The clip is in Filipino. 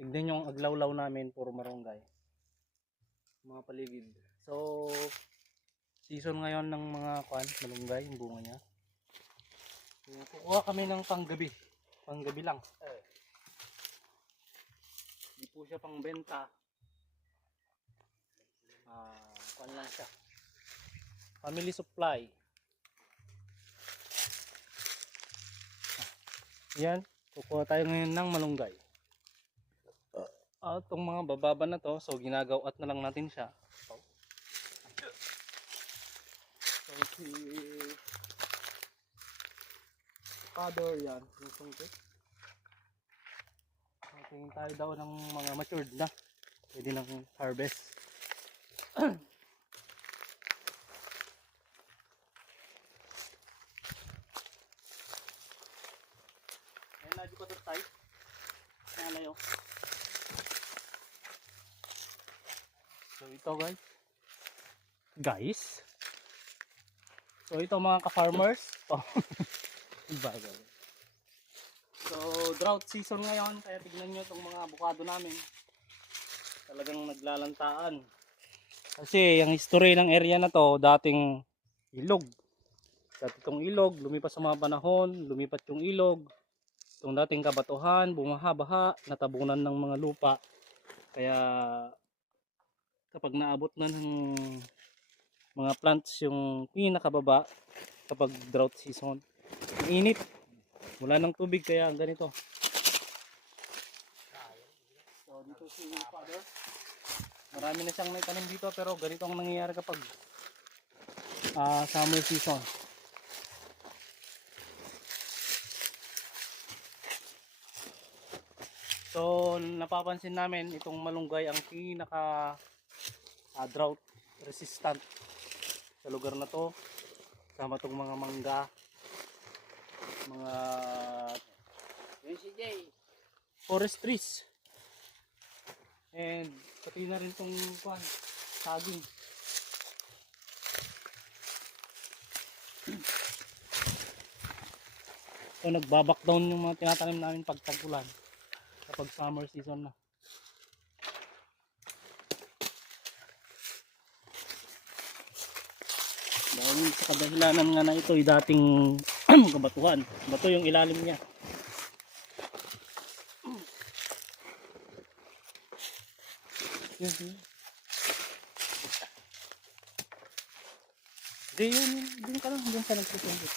Tignan yung aglawlaw namin, puro marunggay. Mga paligid. So, season ngayon ng mga malunggay, yung bunga niya. So, kukuha kami ng panggabi. Panggabi lang. Hindi po siya pang benta. Lang siya. Family supply. Yan. Kukuha tayo ngayon ng malunggay. Itong mga bababa na to, so ginagawat na lang natin siya. So si father yan, yung sungkit. Tingin tayo daw ng mga matured na. Pwede nang harvest. Ayan na, di pa tayo. Nalayo. So ito guys. So ito mga ka-farmers. So drought season ngayon, kaya tignan nyo itong mga avocado namin. Talagang naglalantaan. Kasi yung history ng area na to, dating ilog. Dati itong ilog, lumipas sa mga panahon, lumipat yung ilog. Itong dating kabatuhan, bumaha-baha, natabunan ng mga lupa. Kaya kapag naabot na ng mga plants yung pinakababa kapag drought season, init, wala ng tubig, kaya ganito. So dito si father, marami na siyang naitanim dito, pero ganito ang nangyayari kapag summer season. So napapansin namin itong malunggay ang pinaka drought resistant sa lugar na to, sama itong mga mangga, mga forest trees, and pati na rin itong saging. So nagbaback down yung mga tinatanim namin pag tag-ulan, kapag summer season na. Dahil sa kadahilanan nga na ito ay dating kabatuhan. Bato yung ilalim niya. Hindi, yun ka lang. Diyan ka nagsusumbit.